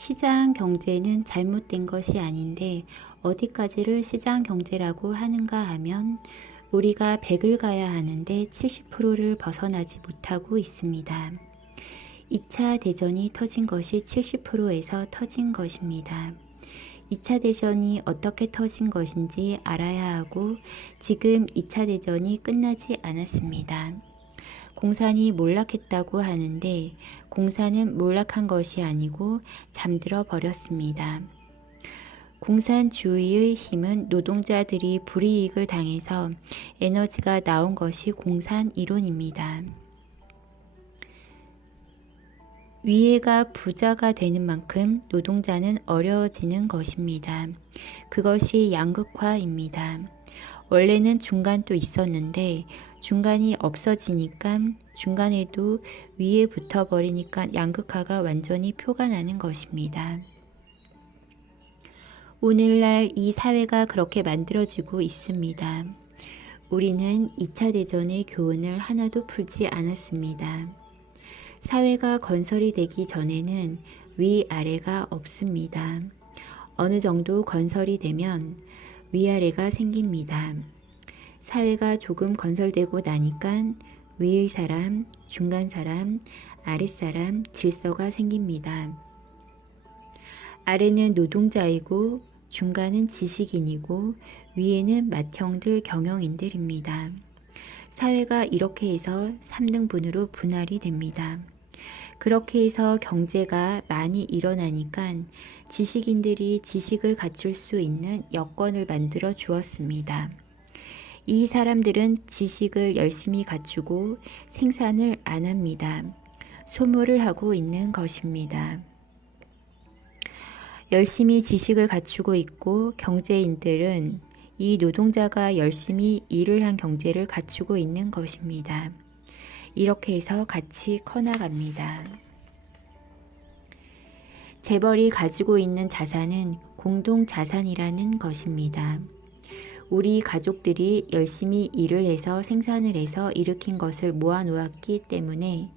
시장 경제는 잘못된 것이 아닌데 어디까지를 시장 경제라고 하는가 하면 우리가 100을 가야 하는데 70%를 벗어나지 못하고 있습니다. 2차 대전이 터진 것이 70%에서 터진 것입니다. 2차 대전이 어떻게 터진 것인지 알아야 하고 지금 2차 대전이 끝나지 않았습니다. 공산이 몰락했다고 하는데 공산은 몰락한 것이 아니고 잠들어 버렸습니다. 공산주의의 힘은 노동자들이 불이익을 당해서 에너지가 나온 것이 공산 이론입니다. 위에가 부자가 되는 만큼 노동자는 어려워지는 것입니다. 그것이 양극화입니다. 원래는 중간도 있었는데 중간이 없어지니까 중간에도 위에 붙어버리니까 양극화가 완전히 표가 나는 것입니다. 오늘날 이 사회가 그렇게 만들어지고 있습니다. 우리는 2차 대전의 교훈을 하나도 풀지 않았습니다. 사회가 건설이 되기 전에는 위아래가 없습니다. 어느 정도 건설이 되면 위아래가 생깁니다. 사회가 조금 건설되고 나니까 위의 사람, 중간 사람, 아랫사람 질서가 생깁니다. 아래는 노동자이고 중간은 지식인이고 위에는 맏형들 경영인들입니다. 사회가 이렇게 해서 3등분으로 분할이 됩니다. 그렇게 해서 경제가 많이 일어나니까 지식인들이 지식을 갖출 수 있는 여건을 만들어 주었습니다. 이 사람들은 지식을 열심히 갖추고 생산을 안 합니다. 소모를 하고 있는 것입니다. 열심히 지식을 갖추고 있고 경제인들은 이 노동자가 열심히 일을 한 경제를 갖추고 있는 것입니다. 이렇게 해서 같이 커나갑니다. 재벌이 가지고 있는 자산은 공동자산이라는 것입니다. 우리 가족들이 열심히 일을 해서 생산을 해서 일으킨 것을 모아놓았기 때문에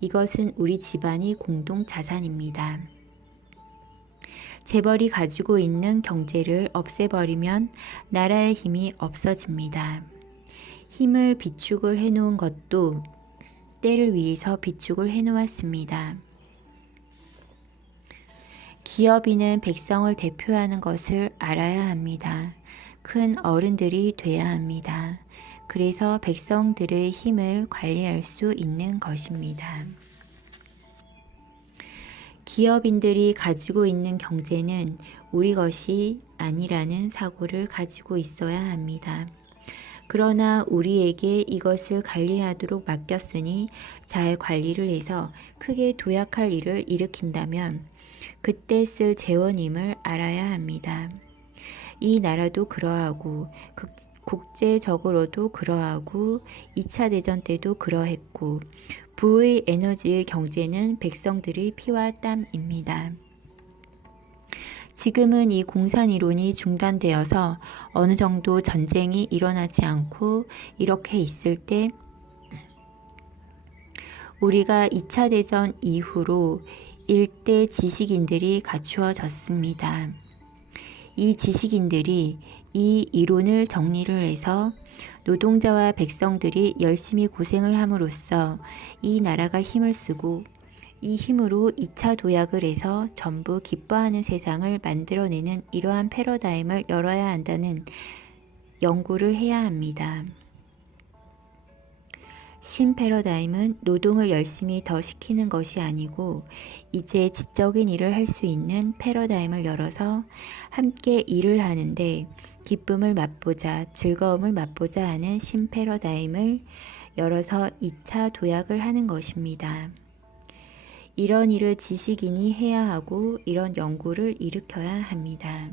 이것은 우리 집안이 공동자산입니다. 재벌이 가지고 있는 경제를 없애버리면 나라의 힘이 없어집니다. 힘을 비축을 해놓은 것도 때를 위해서 비축을 해놓았습니다. 기업인은 백성을 대표하는 것을 알아야 합니다. 큰 어른들이 돼야 합니다. 그래서 백성들의 힘을 관리할 수 있는 것입니다. 기업인들이 가지고 있는 경제는 우리 것이 아니라는 사고를 가지고 있어야 합니다. 그러나 우리에게 이것을 관리하도록 맡겼으니 잘 관리를 해서 크게 도약할 일을 일으킨다면 그때 쓸 재원임을 알아야 합니다. 이 나라도 그러하고 국제적으로도 그러하고 2차 대전 때도 그러했고 부의 에너지의 경제는 백성들의 피와 땀입니다. 지금은 이 공산이론이 중단되어서 어느 정도 전쟁이 일어나지 않고 이렇게 있을 때 우리가 2차 대전 이후로 일대 지식인들이 갖추어졌습니다. 이 지식인들이 이 이론을 정리를 해서 노동자와 백성들이 열심히 고생을 함으로써 이 나라가 힘을 쓰고 이 힘으로 2차 도약을 해서 전부 기뻐하는 세상을 만들어내는 이러한 패러다임을 열어야 한다는 연구를 해야 합니다. 신패러다임은 노동을 열심히 더 시키는 것이 아니고 이제 지적인 일을 할 수 있는 패러다임을 열어서 함께 일을 하는데 기쁨을 맛보자, 즐거움을 맛보자 하는 신패러다임을 열어서 2차 도약을 하는 것입니다. 이런 일을 지식인이 해야 하고 이런 연구를 일으켜야 합니다.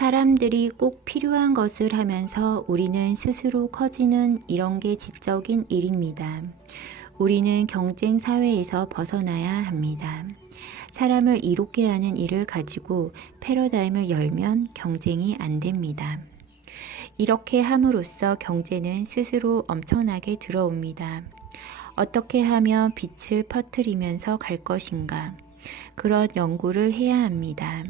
사람들이 꼭 필요한 것을 하면서 우리는 스스로 커지는 이런 게 지적인 일입니다. 우리는 경쟁 사회에서 벗어나야 합니다. 사람을 이롭게 하는 일을 가지고 패러다임을 열면 경쟁이 안 됩니다. 이렇게 함으로써 경제는 스스로 엄청나게 들어옵니다. 어떻게 하면 빛을 퍼뜨리면서 갈 것인가? 그런 연구를 해야 합니다.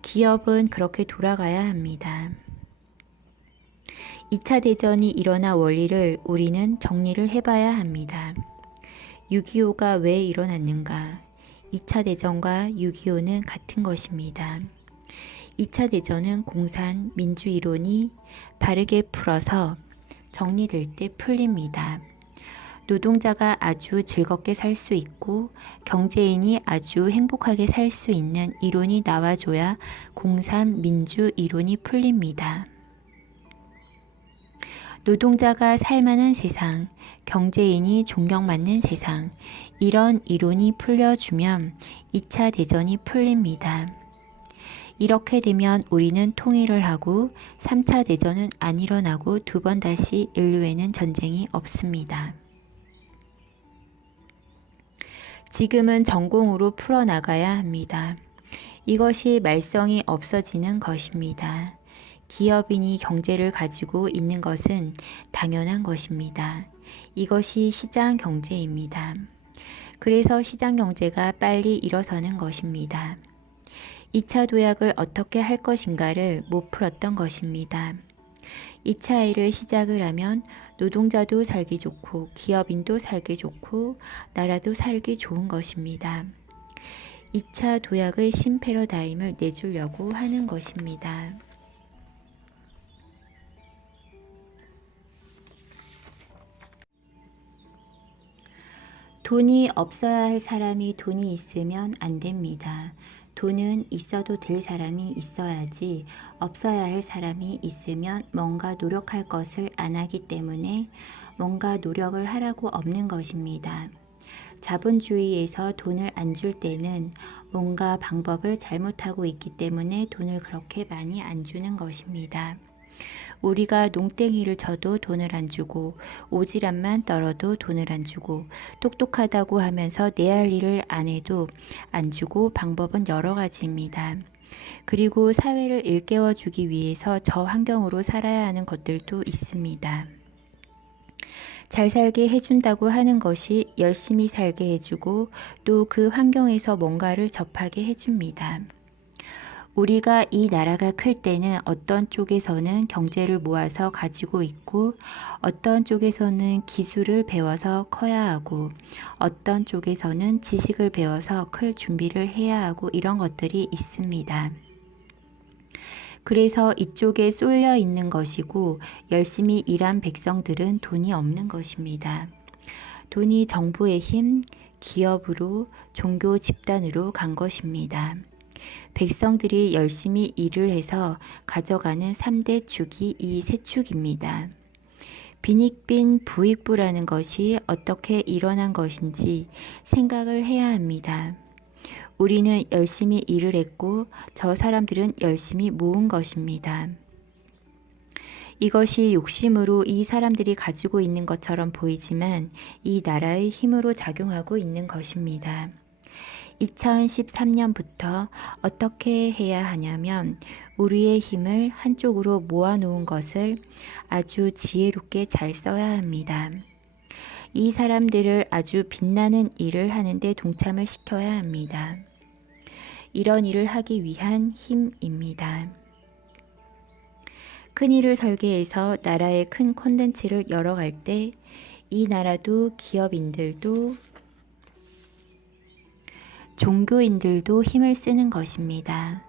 기업은 그렇게 돌아가야 합니다. 2차 대전이 일어난 원리를 우리는 정리를 해봐야 합니다. 6.25가 왜 일어났는가? 2차 대전과 6.25는 같은 것입니다. 2차 대전은 공산 민주 이론이 바르게 풀어서 정리될 때 풀립니다. 노동자가 아주 즐겁게 살 수 있고 경제인이 아주 행복하게 살 수 있는 이론이 나와줘야 공산 민주 이론이 풀립니다. 노동자가 살만한 세상, 경제인이 존경받는 세상, 이런 이론이 풀려주면 2차 대전이 풀립니다. 이렇게 되면 우리는 통일을 하고 3차 대전은 안 일어나고 두 번 다시 인류에는 전쟁이 없습니다. 지금은 전공으로 풀어나가야 합니다. 이것이 말썽이 없어지는 것입니다. 기업인이 경제를 가지고 있는 것은 당연한 것입니다. 이것이 시장 경제입니다. 그래서 시장 경제가 빨리 일어서는 것입니다. 2차 도약을 어떻게 할 것인가를 못 풀었던 것입니다. 2차 일을 시작을 하면 노동자도 살기 좋고 기업인도 살기 좋고 나라도 살기 좋은 것입니다. 2차 도약의 신패러다임을 내주려고 하는 것입니다. 돈이 없어야 할 사람이 돈이 있으면 안 됩니다. 돈은 있어도 될 사람이 있어야지 없어야 할 사람이 있으면 뭔가 노력할 것을 안 하기 때문에 뭔가 노력을 하라고 없는 것입니다. 자본주의에서 돈을 안 줄 때는 뭔가 방법을 잘못하고 있기 때문에 돈을 그렇게 많이 안 주는 것입니다. 우리가 농땡이를 쳐도 돈을 안 주고 오지랖만 떨어도 돈을 안 주고 똑똑하다고 하면서 내 할 일을 안 해도 안 주고 방법은 여러 가지입니다. 그리고 사회를 일깨워 주기 위해서 저 환경으로 살아야 하는 것들도 있습니다. 잘 살게 해준다고 하는 것이 열심히 살게 해주고 또 그 환경에서 뭔가를 접하게 해줍니다. 우리가 이 나라가 클 때는 어떤 쪽에서는 경제를 모아서 가지고 있고 어떤 쪽에서는 기술을 배워서 커야 하고 어떤 쪽에서는 지식을 배워서 클 준비를 해야 하고 이런 것들이 있습니다. 그래서 이쪽에 쏠려 있는 것이고 열심히 일한 백성들은 돈이 없는 것입니다. 돈이 정부의 힘, 기업으로, 종교 집단으로 간 것입니다. 백성들이 열심히 일을 해서 가져가는 3대 축이 이 세 축입니다. 빈익빈 부익부라는 것이 어떻게 일어난 것인지 생각을 해야 합니다. 우리는 열심히 일을 했고 저 사람들은 열심히 모은 것입니다. 이것이 욕심으로 이 사람들이 가지고 있는 것처럼 보이지만 이 나라의 힘으로 작용하고 있는 것입니다. 2013년부터 어떻게 해야 하냐면 우리의 힘을 한쪽으로 모아놓은 것을 아주 지혜롭게 잘 써야 합니다. 이 사람들을 아주 빛나는 일을 하는데 동참을 시켜야 합니다. 이런 일을 하기 위한 힘입니다. 큰 일을 설계해서 나라의 큰 콘텐츠를 열어갈 때 이 나라도 기업인들도 종교인들도 힘을 쓰는 것입니다.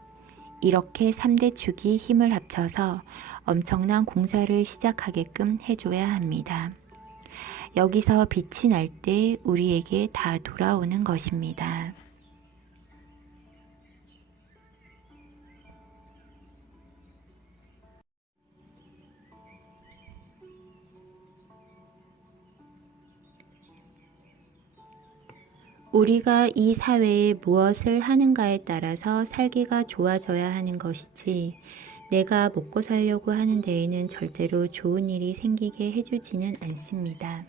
이렇게 3대 축이 힘을 합쳐서 엄청난 공사를 시작하게끔 해줘야 합니다. 여기서 빛이 날 때 우리에게 다 돌아오는 것입니다. 우리가 이 사회에 무엇을 하는가에 따라서 살기가 좋아져야 하는 것이지 내가 먹고 살려고 하는 데에는 절대로 좋은 일이 생기게 해주지는 않습니다.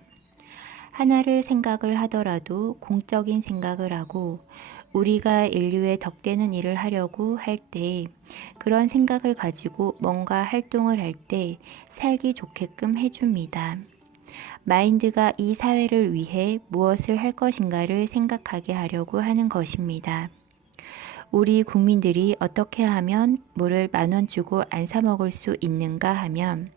하나를 생각을 하더라도 공적인 생각을 하고 우리가 인류에 덕되는 일을 하려고 할 때 그런 생각을 가지고 뭔가 활동을 할 때 살기 좋게끔 해줍니다. 마인드가 이 사회를 위해 무엇을 할 것인가를 생각하게 하려고 하는 것입니다. 우리 국민들이 어떻게 하면 물을 10,000원 주고 안 사 먹을 수 있는가 하면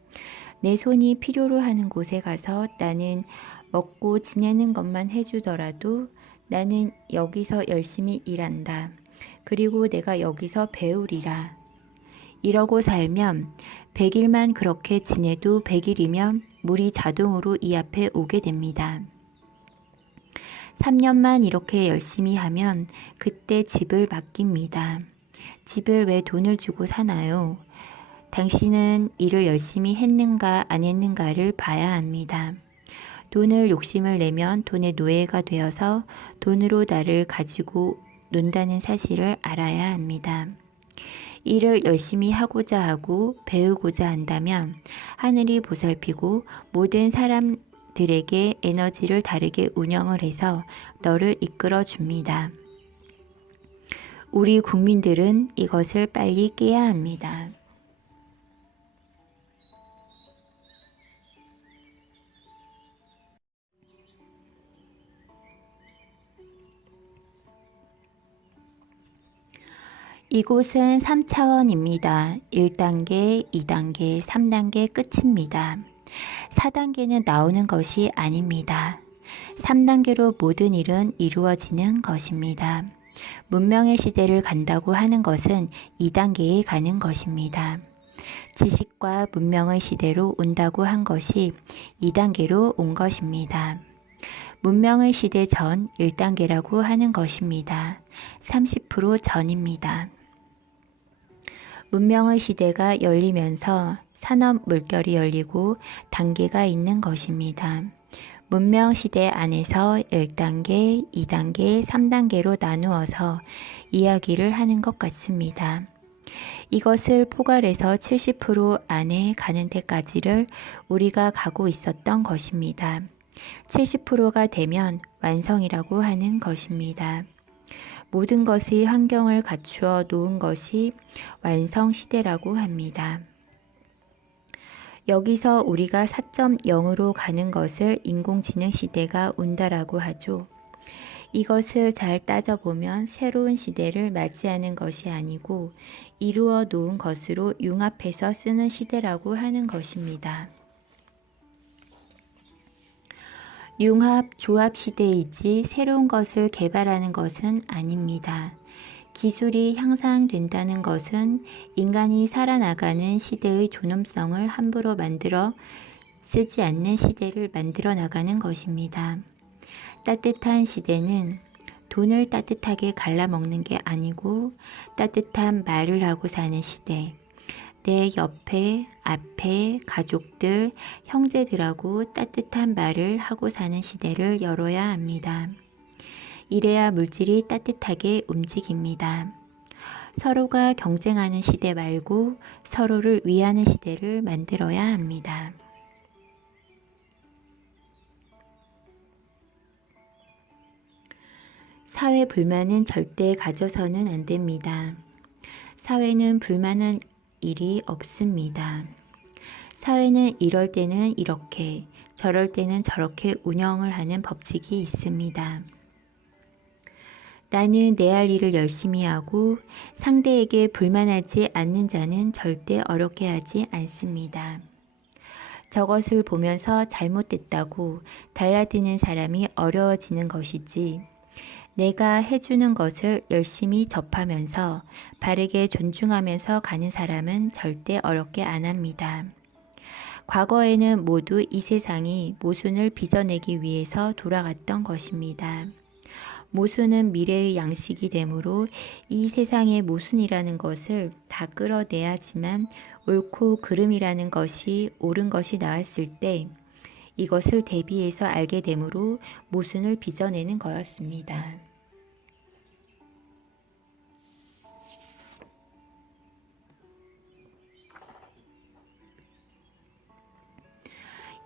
내 손이 필요로 하는 곳에 가서 나는 먹고 지내는 것만 해주더라도 나는 여기서 열심히 일한다. 그리고 내가 여기서 배우리라. 이러고 살면 100일만 그렇게 지내도 100일이면 물이 자동으로 이 앞에 오게 됩니다. 3년만 이렇게 열심히 하면 그때 집을 맡깁니다. 집을 왜 돈을 주고 사나요? 당신은 일을 열심히 했는가 안 했는가를 봐야 합니다. 돈을 욕심을 내면 돈의 노예가 되어서 돈으로 나를 가지고 논다는 사실을 알아야 합니다. 일을 열심히 하고자 하고 배우고자 한다면 하늘이 보살피고 모든 사람들에게 에너지를 다르게 운영을 해서 너를 이끌어 줍니다. 우리 국민들은 이것을 빨리 깨야 합니다. 이곳은 3차원입니다. 1단계, 2단계, 3단계 끝입니다. 4단계는 나오는 것이 아닙니다. 3단계로 모든 일은 이루어지는 것입니다. 문명의 시대를 간다고 하는 것은 2단계에 가는 것입니다. 지식과 문명의 시대로 온다고 한 것이 2단계로 온 것입니다. 문명의 시대 전 1단계라고 하는 것입니다. 30% 전입니다. 문명의 시대가 열리면서 산업 물결이 열리고 단계가 있는 것입니다. 문명 시대 안에서 1단계, 2단계, 3단계로 나누어서 이야기를 하는 것 같습니다. 이것을 포괄해서 70% 안에 가는 데까지를 우리가 가고 있었던 것입니다. 70%가 되면 완성이라고 하는 것입니다. 모든 것의 환경을 갖추어 놓은 것이 완성 시대라고 합니다. 여기서 우리가 4.0으로 가는 것을 인공지능 시대가 온다라고 하죠. 이것을 잘 따져보면 새로운 시대를 맞이하는 것이 아니고 이루어 놓은 것으로 융합해서 쓰는 시대라고 하는 것입니다. 융합, 조합 시대이지 새로운 것을 개발하는 것은 아닙니다. 기술이 향상된다는 것은 인간이 살아나가는 시대의 존엄성을 함부로 만들어 쓰지 않는 시대를 만들어 나가는 것입니다. 따뜻한 시대는 돈을 따뜻하게 갈라먹는 게 아니고 따뜻한 말을 하고 사는 시대. 내 옆에, 앞에 가족들, 형제들하고 따뜻한 말을 하고 사는 시대를 열어야 합니다. 이래야 물질이 따뜻하게 움직입니다. 서로가 경쟁하는 시대 말고 서로를 위하는 시대를 만들어야 합니다. 사회 불만은 절대 가져서는 안 됩니다. 사회는 불만한 일이 없습니다. 사회는 이럴 때는 이렇게, 저럴 때는 저렇게 운영을 하는 법칙이 있습니다. 나는 내 할 일을 열심히 하고 상대에게 불만하지 않는 자는 절대 어렵게 하지 않습니다. 저것을 보면서 잘못됐다고 달라드는 사람이 어려워지는 것이지 내가 해주는 것을 열심히 접하면서 바르게 존중하면서 가는 사람은 절대 어렵게 안 합니다. 과거에는 모두 이 세상이 모순을 빚어내기 위해서 돌아갔던 것입니다. 모순은 미래의 양식이 되므로 이 세상의 모순이라는 것을 다 끌어내야지만 옳고 그름이라는 것이 옳은 것이 나왔을 때 이것을 대비해서 알게 되므로 모순을 빚어내는 거였습니다.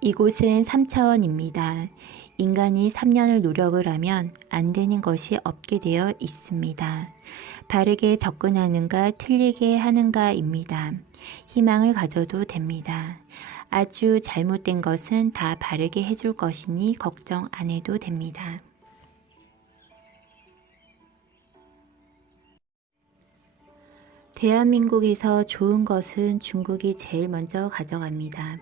이곳은 3차원입니다. 인간이 3년을 노력을 하면 안 되는 것이 없게 되어 있습니다. 바르게 접근하는가 틀리게 하는가입니다. 희망을 가져도 됩니다. 아주 잘못된 것은 다 바르게 해줄 것이니 걱정 안 해도 됩니다. 대한민국에서 좋은 것은 중국이 제일 먼저 가져갑니다.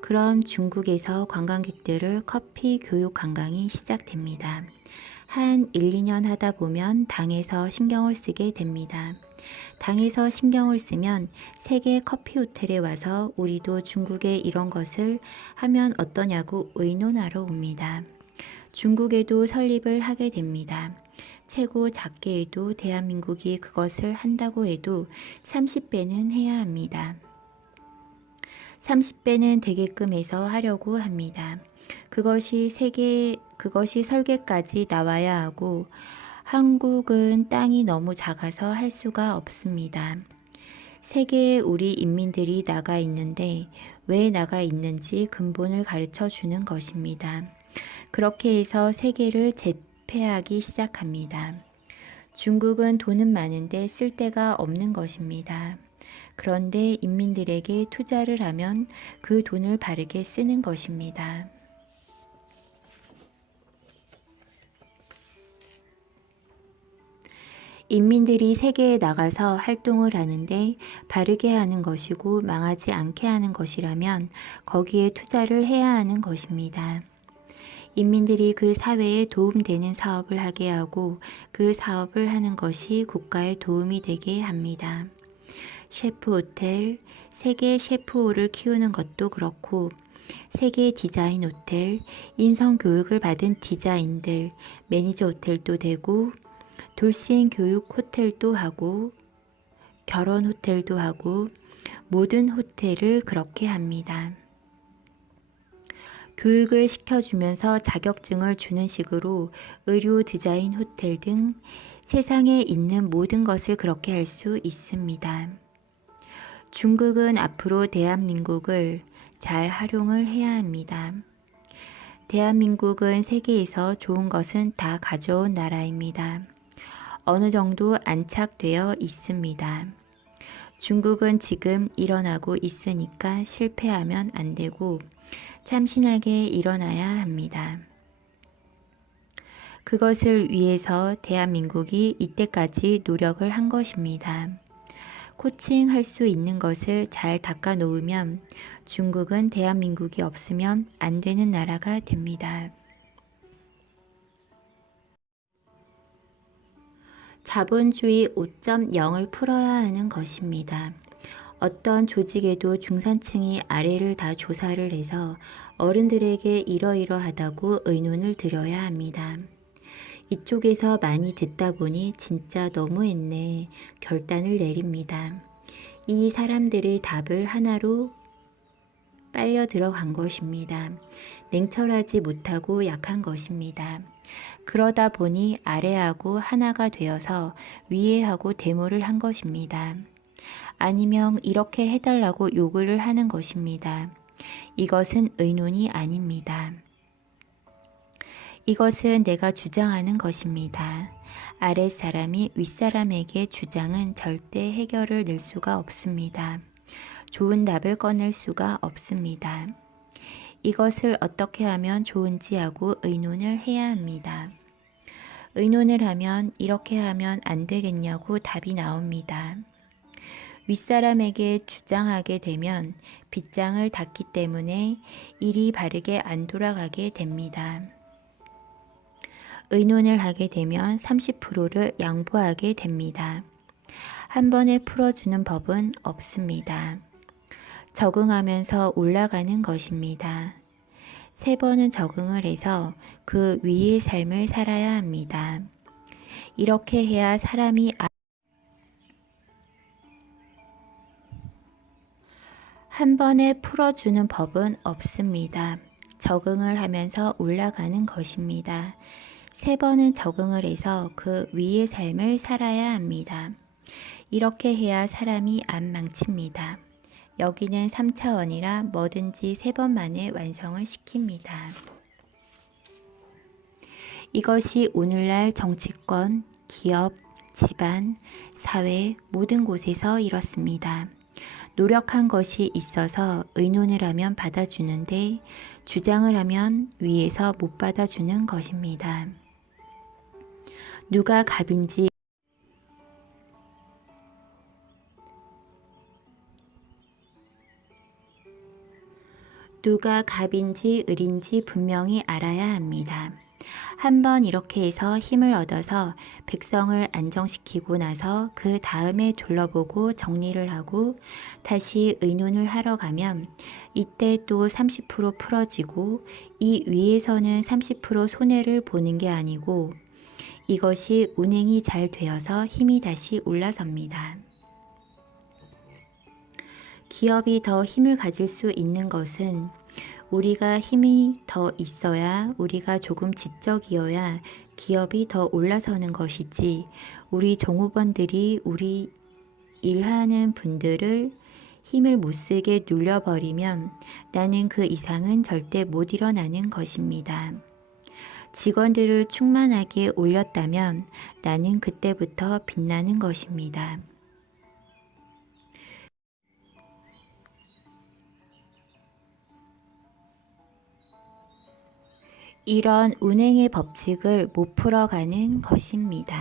그럼 중국에서 관광객들을 커피 교육 관광이 시작됩니다. 한 1, 2년 하다 보면 당에서 신경을 쓰게 됩니다. 당에서 신경을 쓰면 세계 커피 호텔에 와서 우리도 중국에 이런 것을 하면 어떠냐고 의논하러 옵니다. 중국에도 설립을 하게 됩니다. 최고 작게 해도 대한민국이 그것을 한다고 해도 30배는 해야 합니다. 30배는 되게끔 해서 하려고 합니다. 그것이 설계까지 나와야 하고 한국은 땅이 너무 작아서 할 수가 없습니다. 세계에 우리 인민들이 나가 있는데 왜 나가 있는지 근본을 가르쳐 주는 것입니다. 그렇게 해서 세계를 제패하기 시작합니다. 중국은 돈은 많은데 쓸 데가 없는 것입니다. 그런데 인민들에게 투자를 하면 그 돈을 바르게 쓰는 것입니다. 인민들이 세계에 나가서 활동을 하는데 바르게 하는 것이고 망하지 않게 하는 것이라면 거기에 투자를 해야 하는 것입니다. 인민들이 그 사회에 도움되는 사업을 하게 하고 그 사업을 하는 것이 국가에 도움이 되게 합니다. 셰프 호텔, 세계 셰프호를 키우는 것도 그렇고 세계 디자인 호텔, 인성 교육을 받은 디자인들, 매니저 호텔도 되고 돌싱 교육 호텔도 하고 결혼 호텔도 하고 모든 호텔을 그렇게 합니다. 교육을 시켜주면서 자격증을 주는 식으로 의료 디자인 호텔 등 세상에 있는 모든 것을 그렇게 할 수 있습니다. 중국은 앞으로 대한민국을 잘 활용을 해야 합니다. 대한민국은 세계에서 좋은 것은 다 가져온 나라입니다. 어느 정도 안착되어 있습니다. 중국은 지금 일어나고 있으니까 실패하면 안 되고 참신하게 일어나야 합니다. 그것을 위해서 대한민국이 이때까지 노력을 한 것입니다. 코칭할 수 있는 것을 잘 닦아 놓으면 중국은 대한민국이 없으면 안 되는 나라가 됩니다. 자본주의 5.0을 풀어야 하는 것입니다. 어떤 조직에도 중산층이 아래를 다 조사를 해서 어른들에게 이러이러하다고 의논을 드려야 합니다. 이쪽에서 많이 듣다 보니 진짜 너무했네 결단을 내립니다. 이 사람들의 답을 하나로 빨려 들어간 것입니다. 냉철하지 못하고 약한 것입니다. 그러다 보니 아래하고 하나가 되어서 위에하고 데모를 한 것입니다. 아니면 이렇게 해달라고 요구를 하는 것입니다. 이것은 의논이 아닙니다. 이것은 내가 주장하는 것입니다. 아랫사람이 윗사람에게 주장은 절대 해결을 낼 수가 없습니다. 좋은 답을 꺼낼 수가 없습니다. 이것을 어떻게 하면 좋은지 하고 의논을 해야 합니다. 의논을 하면 이렇게 하면 안 되겠냐고 답이 나옵니다. 윗사람에게 주장하게 되면 빗장을 닫기 때문에 일이 바르게 안 돌아가게 됩니다. 의논을 하게 되면 30%를 양보하게 됩니다. 한 번에 풀어주는 법은 없습니다. 적응하면서 올라가는 것입니다. 3번은 적응을 해서 그 위의 삶을 살아야 합니다. 이렇게 해야 사람이 한 번에 풀어주는 법은 없습니다. 적응을 하면서 올라가는 것입니다. 3번은 적응을 해서 그 위의 삶을 살아야 합니다. 이렇게 해야 사람이 안 망칩니다. 여기는 3차원이라 뭐든지 3번 만에 완성을 시킵니다. 이것이 오늘날 정치권, 기업, 집안, 사회 모든 곳에서 이렇습니다. 노력한 것이 있어서 의논을 하면 받아주는데 주장을 하면 위에서 못 받아주는 것입니다. 누가 갑인지 을인지 분명히 알아야 합니다. 한번 이렇게 해서 힘을 얻어서 백성을 안정시키고 나서 그 다음에 둘러보고 정리를 하고 다시 의논을 하러 가면 이때 또 30% 풀어지고 이 위에서는 30% 손해를 보는 게 아니고 이것이 운행이 잘 되어서 힘이 다시 올라섭니다. 기업이 더 힘을 가질 수 있는 것은 우리가 힘이 더 있어야, 우리가 조금 지적이어야 기업이 더 올라서는 것이지, 우리 종업원들이 우리 일하는 분들을 힘을 못 쓰게 눌려버리면 나는 그 이상은 절대 못 일어나는 것입니다. 직원들을 충만하게 올렸다면 나는 그때부터 빛나는 것입니다. 이런 운행의 법칙을 못 풀어가는 것입니다.